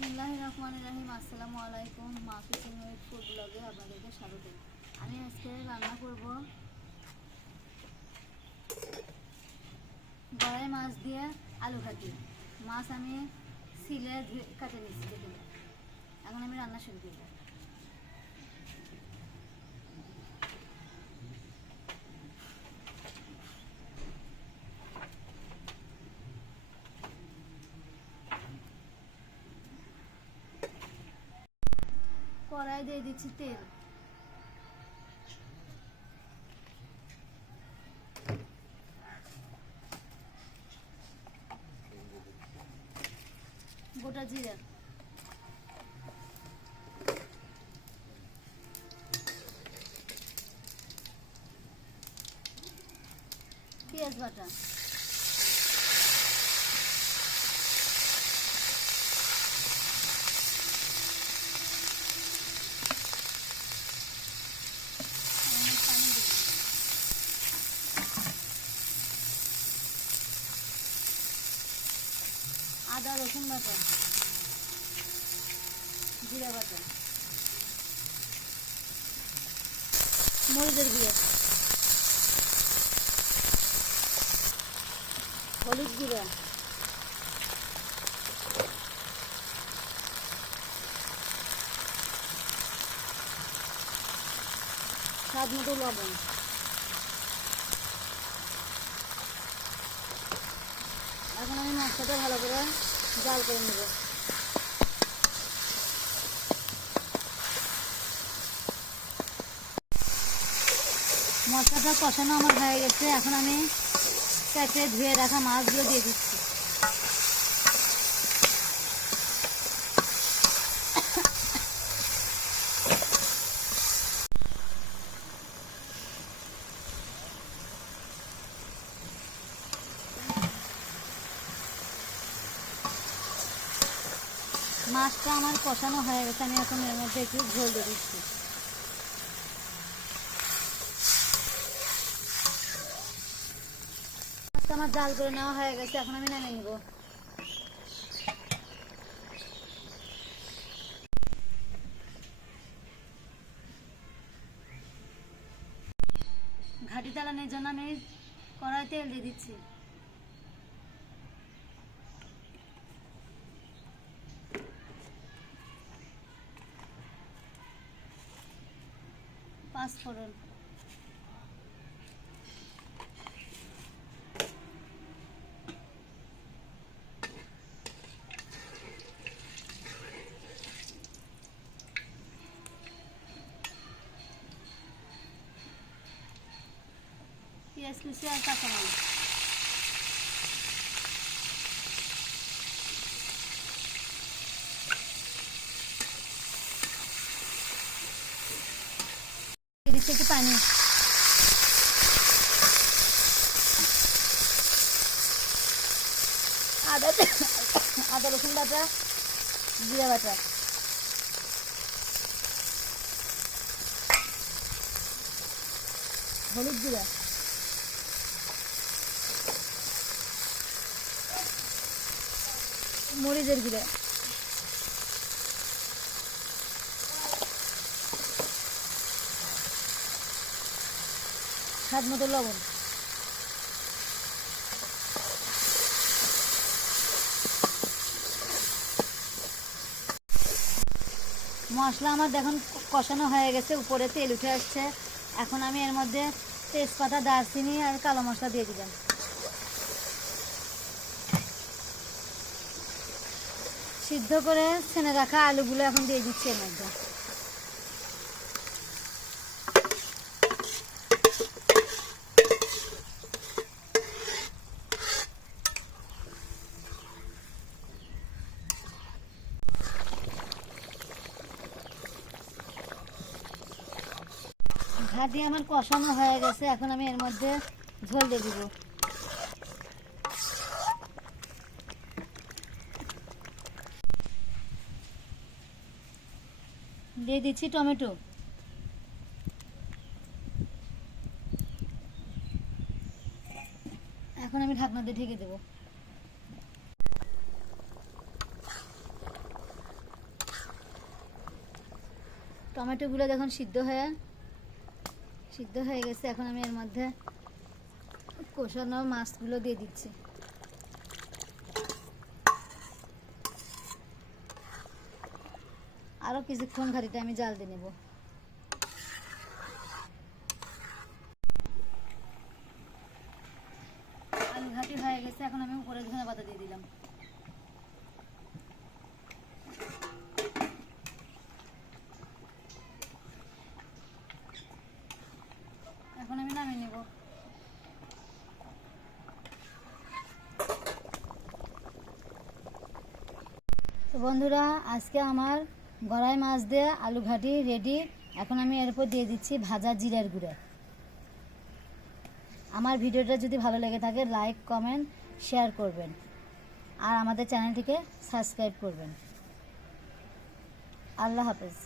বিসমিল্লাহির রহমানির রহিম। আসসালামু আলাইকুম। মা কিচেন উইথ ফুড ব্লগে আপনাদেরকে স্বাগত। আমি আজকে রান্না করব গড়াই মাছ দিয়ে আলু ভাজি। মাছ আমি সিলে ধুয়ে কাটে নিচ্ছি দেখুন। এখন আমি রান্না শুরু করব। কড়াই দিয়ে দিচ্ছি তেল। গোটা জিরা, পেঁয়াজ বাটা, আদা রসুন বাটা, জিরা বাটা, মরিচের গুঁড়ো, হলুদ গুঁড়া, স্বাদ মতো লবণ। এখন আমি মাছটাকে ভালো করে জাল করে নেব। মশলাটা কষানো আমার হয়ে গেছে। এখন আমি কেটে ধুয়ে রাখা মাছগুলো দিয়ে দিচ্ছি। মাছটা আমার কষানো হয়ে গেছে। আমি এখন এর মধ্যে একটু ঝোল দিয়ে দিচ্ছি। মাছটা আমার জাল করে নেওয়া হয়ে গেছে। এখন আমি নামিয়ে নেব। ঘাটি জ্বালানোর জন্য আমি কড়াই তেল দিয়ে দিচ্ছি। পাঁচফোড়ন, পেঁয়াজ কুচি আর কাঁচামরিচ, দিচ্ছি একটু পানি। আদা রসুন বাটা, জিরা বাটা, হলুদ গুঁড়া, মরিচের গুঁড়া, স্বাদ মতো লবণ। মশলা আমার দেখুন কষানো হয়ে গেছে, উপরে তেল উঠে আসছে। এখন আমি এর মধ্যে তেজপাতা, দারচিনি আর কালো মশলা দিয়ে দিলাম। সিদ্ধ করে ছেনে রাখা আলুগুলো এখন দিয়ে দিচ্ছি এর মধ্যে। ঘাটি আমার কষানো হয়ে গেছে। এখন আমি এর মধ্যে ঝোল দিয়ে দিব। দিয়ে দিচ্ছি টমেটো। এখন আমি ঢাকনা দিয়ে ঢেকে দেবো। টমেটোগুলো দেখুন সিদ্ধ হয়ে গেছে। এখন আমি এর মধ্যে কষানো মাছগুলো দিয়ে দিচ্ছি। আরও কিছুক্ষণ ঘাটিটা আমি জাল দিয়ে নেব। আলু ঘাটি হয়ে গেছে, এখন আমি উপরে ধনে পাতা দিয়ে দিলাম। এখন আমি নামিয়ে নেব। তো বন্ধুরা, আজকে আমার গড়াই মাছ দিয়ে আলু ঘাটি রেডি। এখন আমি এর উপর দিয়ে দিচ্ছি ভাজা জিরার গুঁড়া। আমার ভিডিওটা যদি ভালো লেগে থাকে লাইক, কমেন্ট, শেয়ার করবেন আর আমাদের চ্যানেলটিকে সাবস্ক্রাইব করবেন। আল্লাহ হাফেজ।